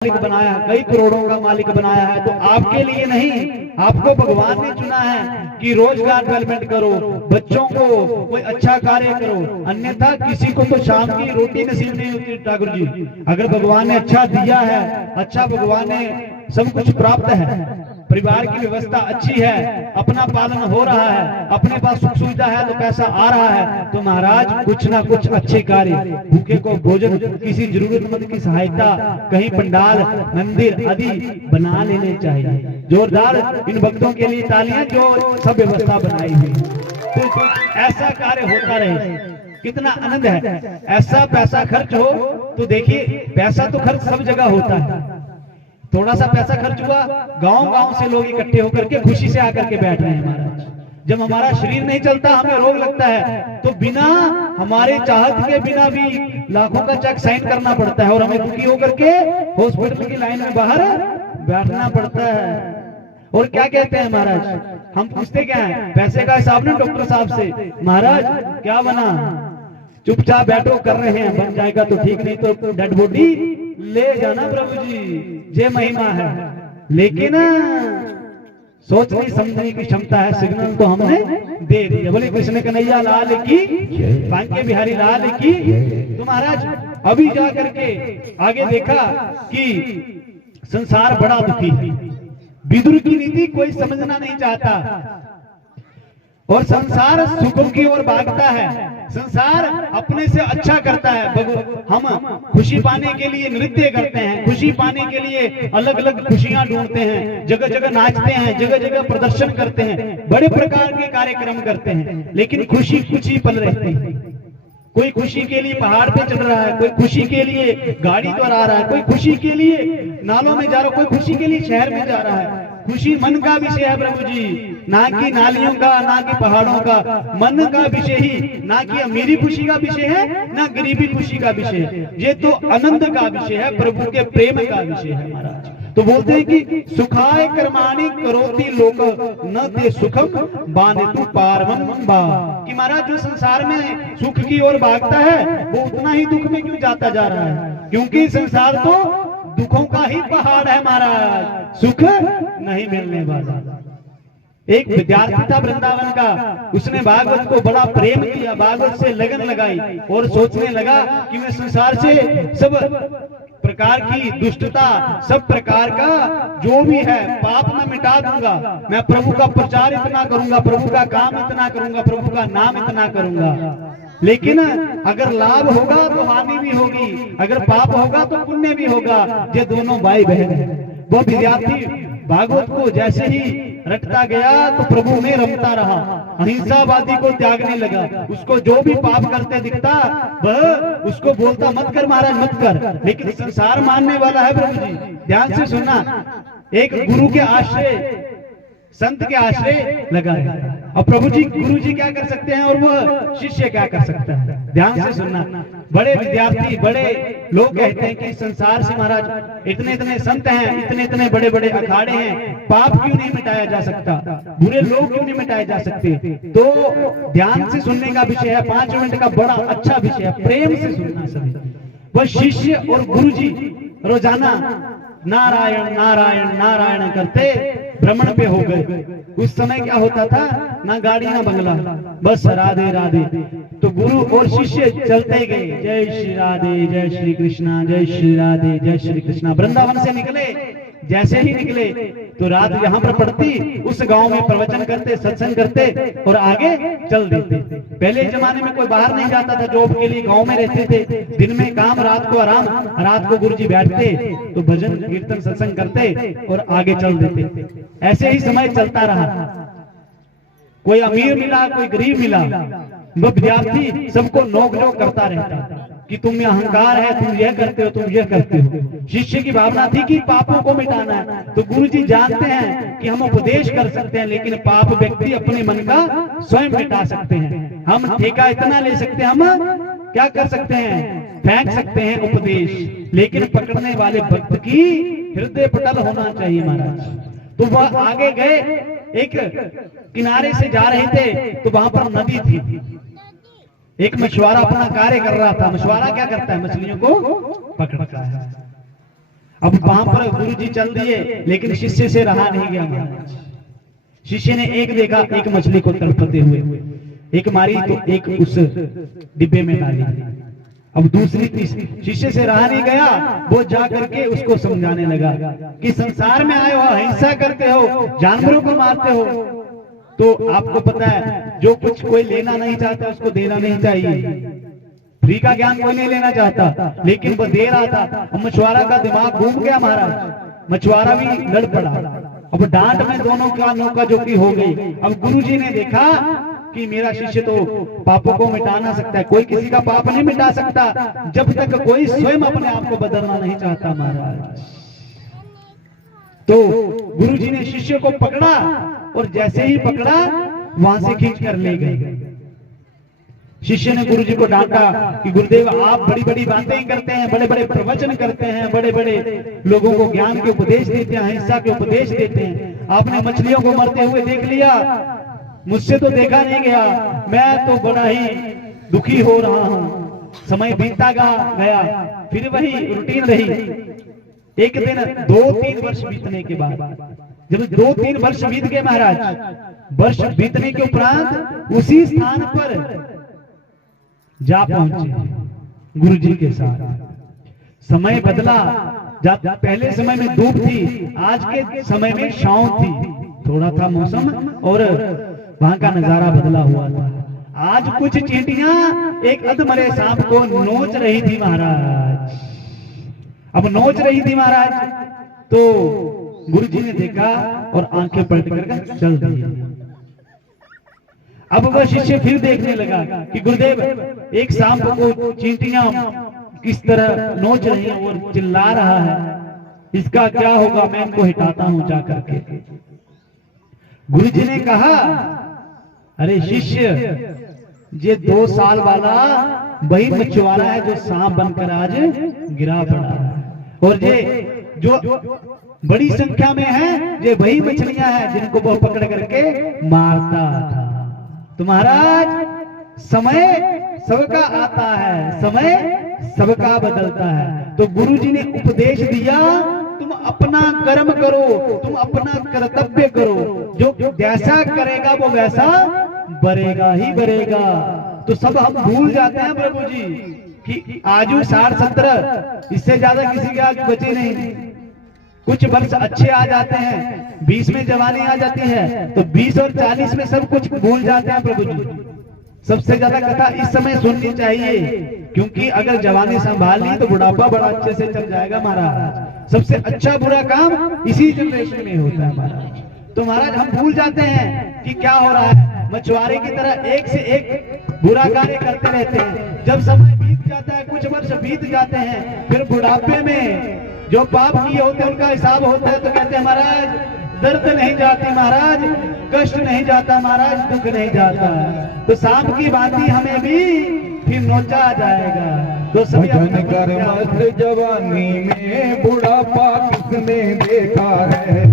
मालिक बनाया, कई करोड़ों का मालिक बनाया है, तो आपके लिए नहीं, आपको भगवान ने चुना है कि रोजगार डेवलपमेंट करो, बच्चों को कोई अच्छा कार्य करो, अन्यथा किसी को तो शाम की रोटी नसीब नहीं होती। ठाकुर जी, अगर भगवान ने अच्छा दिया है, अच्छा भगवान ने सब कुछ प्राप्त है, परिवार की व्यवस्था अच्छी है, अपना पालन हो रहा है, अपने पास सुख सुविधा है, तो पैसा आ रहा है, तो महाराज कुछ ना कुछ अच्छे कार्य, भूखे को भोजन, किसी जरूरतमंद की सहायता, कहीं पंडाल मंदिर आदि बना लेने चाहिए। जोरदार इन भक्तों के लिए तालियां जो सब व्यवस्था बनाई हुई, तो ऐसा कार्य होता रहे, कितना आनंद है। ऐसा पैसा खर्च हो तो देखिए, पैसा तो खर्च सब जगह होता है, थोड़ा सा पैसा खर्च हुआ, गांव-गांव से लोग इकट्ठे होकर के खुशी से आकर के बैठ रहे हैं महाराज। जब हमारा शरीर नहीं चलता, हमें रोग लगता है, तो बिना हमारे चाहत के बिना भी लाखों का चेक साइन करना पड़ता है और हमें दुखी होकर के हॉस्पिटल की लाइन में बाहर बैठना पड़ता है। और क्या कहते हैं महाराज, हम पूछते क्या है, पैसे का हिसाब ना डॉक्टर साहब से, महाराज क्या बना, चुपचाप बैठो, कर रहे हैं, बन जाएगा तो ठीक, नहीं तो डेड बॉडी ले जाना प्रभु जी, ये महिमा है। लेकिन सोचने समझने की क्षमता है, सिग्नल तो हमने दे दिया। बोले कृष्ण कन्हैया लाल की, बांके बिहारी लाल की। तो महाराज अभी जा करके आगे देखा कि संसार बड़ा दुखी है, विदुर की नीति कोई समझना नहीं चाहता, और संसार सुखों की ओर भागता है, संसार अपने से अच्छा करता है। हम खुशी पाने के लिए नृत्य करते हैं, खुशी पाने के लिए अलग अलग खुशियां ढूंढते हैं, जगह जगह नाचते हैं, जगह जगह प्रदर्शन करते हैं, बड़े प्रकार के कार्यक्रम करते हैं, लेकिन खुशी कुछ ही पल रहती है। कोई खुशी के लिए पहाड़ पे चढ़ रहा है, कोई खुशी के लिए गाड़ी द्वारा आ रहा है, कोई खुशी के लिए नालों में जा रहा है, कोई खुशी के लिए शहर में जा रहा है। खुशी मन का विषय है प्रभु जी, ना कि नालियों का, ना कि पहाड़ों का, मन का विषय ही, ना कि अमीरी खुशी का विषय है, ना गरीबी खुशी का विषय है, ये तो आनंद का विषय है, प्रभु के प्रेम का विषय है महाराज। तो बोलते हैं कि सुखाय कर्माणि करोति लोक न ते सुखम बानेतु पारमं बा, कि महाराज जो संसार में सुख की ओर भागता है वो उतना ही दुख में क्यों जाता जा रहा है, क्योंकि संसार तो दुखों का ही पहाड़ है महाराज, सुख नहीं मिलने वाला। एक विद्यार्थी था वृंदावन का, उसने भागवत को बड़ा प्रेम किया, भागवत से लगन लगाई और सोचने लगा कि मैं संसार से सब प्रकार की दुष्टता, सब प्रकार का जो भी है पाप मैं मिटा दूंगा, मैं प्रभु का प्रचार इतना करूंगा, प्रभु का काम इतना करूंगा, प्रभु का नाम इतना करूंगा। लेकिन अगर लाभ होगा तो हानि भी होगी, अगर पाप होगा तो पुण्य भी होगा, ये दोनों भाई बहन है। वो विद्यार्थी भागवत को जैसे ही रटता गया तो प्रभु में रमता रहा, अहिंसावादी को त्यागने लगा, उसको जो भी पाप करते दिखता वह उसको बोलता मत कर महाराज मत कर, लेकिन संसार मानने वाला है प्रभु जी। ध्यान से सुनना, एक गुरु के आश्रय, संत के आश्रय लगा है, और प्रभु जी गुरु जी क्या कर सकते हैं और वह शिष्य क्या कर सकता है। ध्यान से सुनना, बड़े विद्यार्थी, बड़े लोग कहते हैं कि संसार से महाराज इतने इतने संत हैं, इतने इतने बड़े बड़े अखाड़े हैं, पाप क्यों नहीं मिटाया जा सकता, बुरे लोग क्यों नहीं मिटाए जा सकते। तो ध्यान से सुनने का विषय है, 5 मिनट का बड़ा अच्छा विषय है, प्रेम से सुनना सभी। वह शिष्य और गुरु जी रोजाना नारायण नारायण नारायण करते भ्रमण पे हो गए। उस समय क्या होता था, ना गाड़ी ना बंगला, बस राधे राधे। तो गुरु और शिष्य चलते गए, जय श्री राधे, जय श्री कृष्णा, जय श्री राधे, जय श्री कृष्णा। वृंदावन से निकले, जैसे ही निकले तो रात यहाँ पर पड़ती, उस गांव में प्रवचन करते, सत्संग करते और आगे चल देते। पहले जमाने में कोई बाहर नहीं जाता था, जॉब के लिए गांव में रहते थे, दिन में काम, रात को आराम। रात को गुरुजी बैठते तो भजन कीर्तन सत्संग करते और आगे चल देते। ऐसे ही समय चलता रहा, कोई अमीर मिला, कोई गरीब मिला, वो विद्यार्थी सबको नोक झोंक करता रहता कि तुम में अहंकार है, तुम यह करते हो, तुम यह करते हो। शिष्य की भावना थी कि पापों को मिटाना है, तो गुरुजी जानते हैं कि हम उपदेश कर सकते हैं, लेकिन पाप व्यक्ति अपने मन का स्वयं मिटा सकते हैं। हम ठेका इतना ले सकते हैं, हम क्या कर सकते हैं, फेंक सकते हैं उपदेश, लेकिन पकड़ने वाले भक्त की हृदय पटल होना चाहिए महाराज। तो वह आगे गए, एक किनारे से जा रहे थे तो वहां पर नदी थी, एक मछुआरा अपना कार्य कर रहा था। मछुआरा क्या करता है, मछलियों को पकड़ता है। अब वहां पर गुरु जी चल दिए, लेकिन शिष्य से रहा नहीं गया महाराज। शिष्य ने एक देखा, एक मछली को तड़पते हुए, एक मारी तो एक उस डिब्बे में डाली, अब दूसरी तीसरी, शिष्य से रहा नहीं गया। वो जा करके उसको समझाने लगा कि संसार में आए हो, अहिंसा करते हो, जानवरों को मारते हो, तो आपको पता है जो कुछ कोई लेना नहीं चाहता उसको देना नहीं चाहिए। फ्री का ज्ञान कोई नहीं लेना चाहता, लेकिन वो दे रहा था। अब मछुआरा का दिमाग घूम गया महाराज, मछुआरा भी लड़ पड़ा। अब डांट में दोनों का नौका जोकी हो गई। अब गुरुजी ने देखा कि मेरा शिष्य तो पापों को मिटा ना सकता है, कोई किसी का पाप नहीं मिटा सकता जब तक कोई स्वयं अपने आप को बदलना नहीं चाहता महाराज। तो गुरुजी ने शिष्य को पकड़ा और जैसे ही पकड़ा वहां से खींच कर ले गए। शिष्य ने गुरुजी को डांटा कि गुरुदेव आप बड़ी बड़ी बातें करते हैं, बड़े बड़े प्रवचन करते हैं, बड़े बड़े लोगों को ज्ञान के उपदेश देते हैं, अहिंसा के उपदेश देते हैं, आपने मछलियों को मरते हुए देख लिया, मुझसे तो देखा नहीं गया, मैं तो बड़ा ही दुखी हो रहा हूं। समय बीतता गया, फिर वही रूटीन रही। एक दिन 2-3 वर्ष बीतने के बाद, जब 2-3 वर्ष बीत गए महाराज, वर्ष बीतने के उपरांत उसी स्थान पर जा पहुंचे गुरुजी के साथ। समय बदला, पहले समय में धूप थी, आज के समय में छांव थी, थोड़ा था मौसम और वहां का नजारा बदला हुआ था। आज कुछ चींटियां एक अधमरे सांप को नोच रही थी महाराज। अब नोच रही थी महाराज, तो गुरुजी ने देखा और आंखें पलट कर चल दी। अब वह शिष्य फिर देखने लगा कि गुरुदेव एक सांप को चींटियां किस तरह नोच रही हैं और चिल्ला रहा है, इसका क्या होगा, मैं इनको हिटाता हूं जाकर के। गुरुजी ने कहा, अरे शिष्य, ये 2 साल वाला वही मछुआरा है जो सांप बनकर आज गिरा पड़ा है, और ये जो बड़ी संख्या में है ये वही मछलियां हैं जिनको वो पकड़ करके मारता था। तो महाराज समय सबका आता है, समय सबका बदलता है। तो गुरुजी ने उपदेश दिया, तुम अपना कर्म करो, तुम अपना कर्तव्य करो, जो जैसा करेगा वो वैसा बरेगा ही बरेगा। तो सब हम भूल जाते हैं प्रभु जी कि आयु 60-70, इससे ज्यादा किसी की आयु बची नहीं। कुछ वर्ष अच्छे आ जाते हैं, 20 में जवानी आ जाती है, तो 20 और 40 में सब कुछ भूल जाते हैं प्रभु जी। सबसे ज्यादा कथा इस समय सुननी चाहिए, क्योंकि अगर जवानी संभाल ली तो बुढ़ापा बड़ा अच्छे से चल जाएगा महाराज। सबसे अच्छा बुरा काम इसी जनरेशन में होता है महाराज। तो महाराज हम भूल जाते हैं कि क्या हो रहा है, मछुआरे की तरह एक से एक बुरा कार्य करते रहते हैं। जब समय बीत जाता है, कुछ वर्ष बीत जाते हैं, फिर बुढ़ापे में जो पाप किए होते हैं उनका हिसाब होता है, तो कहते हैं महाराज दर्द नहीं जाती महाराज, कष्ट नहीं जाता महाराज, दुख नहीं जाता। तो सांप की भांति हमें भी फिर नोचा जाएगा। तो सभी कर मस्त जवानी में बुढ़ापा किसने देखा है।